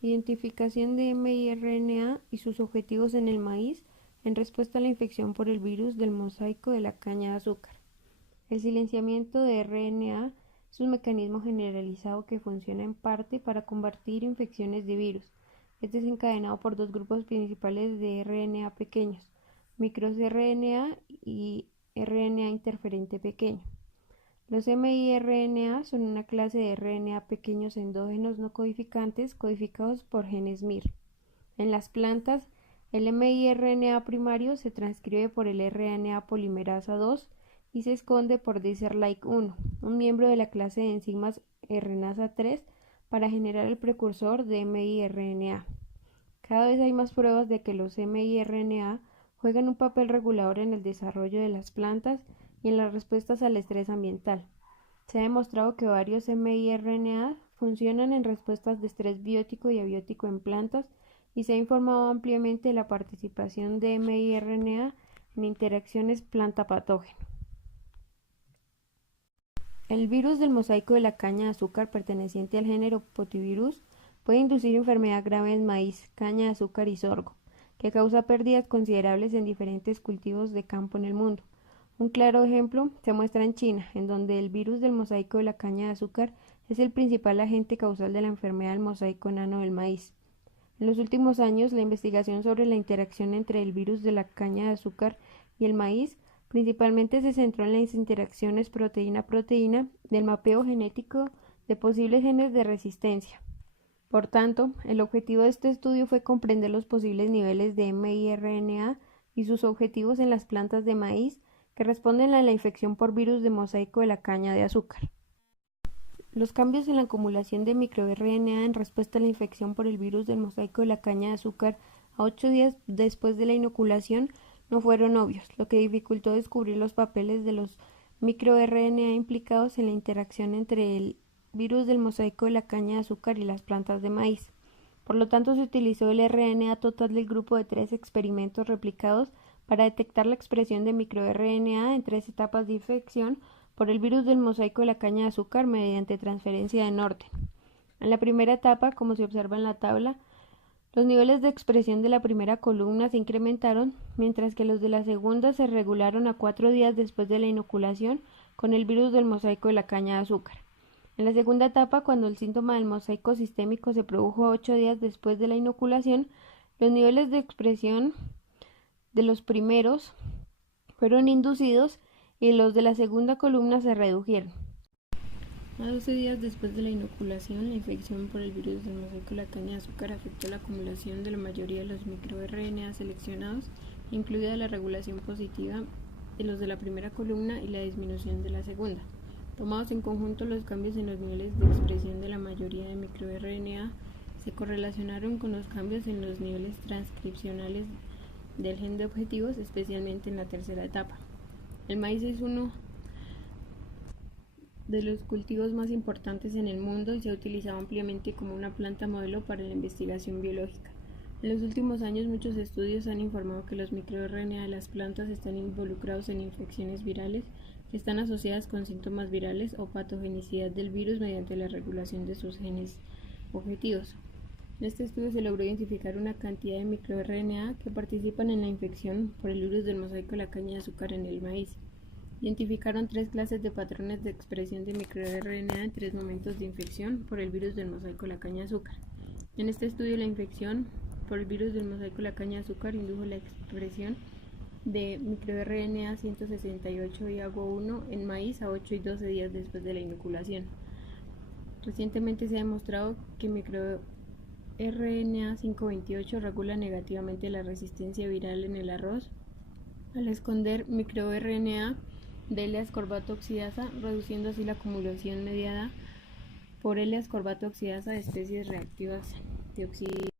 Identificación de miRNA y sus objetivos en el maíz en respuesta a la infección por el virus del mosaico de la caña de azúcar. El silenciamiento de RNA es un mecanismo generalizado que funciona en parte para combatir infecciones de virus. Es desencadenado por dos grupos principales de RNA pequeños, microRNA y RNA interferente pequeño. Los miRNA son una clase de RNA pequeños endógenos no codificantes codificados por genes MIR. En las plantas, el miRNA primario se transcribe por el RNA polimerasa 2 y se esconde por Dicer-like 1, un miembro de la clase de enzimas RNasa 3, para generar el precursor de miRNA. Cada vez hay más pruebas de que los miRNA juegan un papel regulador en el desarrollo de las plantas y en las respuestas al estrés ambiental. Se ha demostrado que varios miRNA funcionan en respuestas de estrés biótico y abiótico en plantas, y se ha informado ampliamente de la participación de miRNA en interacciones planta-patógeno. El virus del mosaico de la caña de azúcar, perteneciente al género Potivirus, puede inducir enfermedad grave en maíz, caña de azúcar y sorgo, que causa pérdidas considerables en diferentes cultivos de campo en el mundo. Un claro ejemplo se muestra en China, en donde el virus del mosaico de la caña de azúcar es el principal agente causal de la enfermedad del mosaico enano del maíz. En los últimos años, la investigación sobre la interacción entre el virus de la caña de azúcar y el maíz principalmente se centró en las interacciones proteína-proteína del mapeo genético de posibles genes de resistencia. Por tanto, el objetivo de este estudio fue comprender los posibles niveles de miRNA y sus objetivos en las plantas de maíz que responden a la infección por virus de mosaico de la caña de azúcar. Los cambios en la acumulación de microRNA en respuesta a la infección por el virus del mosaico de la caña de azúcar a 8 días después de la inoculación no fueron obvios, lo que dificultó descubrir los papeles de los microRNA implicados en la interacción entre el virus del mosaico de la caña de azúcar y las plantas de maíz. Por lo tanto, se utilizó el RNA total del grupo de 3 experimentos replicados para detectar la expresión de microRNA en 3 etapas de infección por el virus del mosaico de la caña de azúcar mediante transferencia de Norton. En la primera etapa, como se observa en la tabla, los niveles de expresión de la primera columna se incrementaron, mientras que los de la segunda se regularon a 4 días después de la inoculación con el virus del mosaico de la caña de azúcar. En la segunda etapa, cuando el síntoma del mosaico sistémico se produjo 8 días después de la inoculación, los niveles de expresión de los primeros fueron inducidos y los de la segunda columna se redujeron. A 12 días después de la inoculación, la infección por el virus del mosaico de la caña de azúcar afectó la acumulación de la mayoría de los microRNA seleccionados, incluida la regulación positiva de los de la primera columna y la disminución de la segunda. Tomados en conjunto, los cambios en los niveles de expresión de la mayoría de microRNA se correlacionaron con los cambios en los niveles transcripcionales del gen de objetivos, especialmente en la tercera etapa. El maíz es uno de los cultivos más importantes en el mundo y se ha utilizado ampliamente como una planta modelo para la investigación biológica. En los últimos años, muchos estudios han informado que los microRNA de las plantas están involucrados en infecciones virales que están asociadas con síntomas virales o patogenicidad del virus mediante la regulación de sus genes objetivos. En este estudio se logró identificar una cantidad de microRNA que participan en la infección por el virus del mosaico de la caña de azúcar en el maíz. Identificaron 3 clases de patrones de expresión de microRNA en 3 momentos de infección por el virus del mosaico de la caña de azúcar. En este estudio, la infección por el virus del mosaico de la caña de azúcar indujo la expresión de microRNA 168 y AGO1 en maíz a 8 y 12 días después de la inoculación. Recientemente se ha demostrado que microRNA 528 regula negativamente la resistencia viral en el arroz al esconder microRNA de L-ascorbato oxidasa, reduciendo así la acumulación mediada por L-ascorbato oxidasa de especies reactivas de oxidación.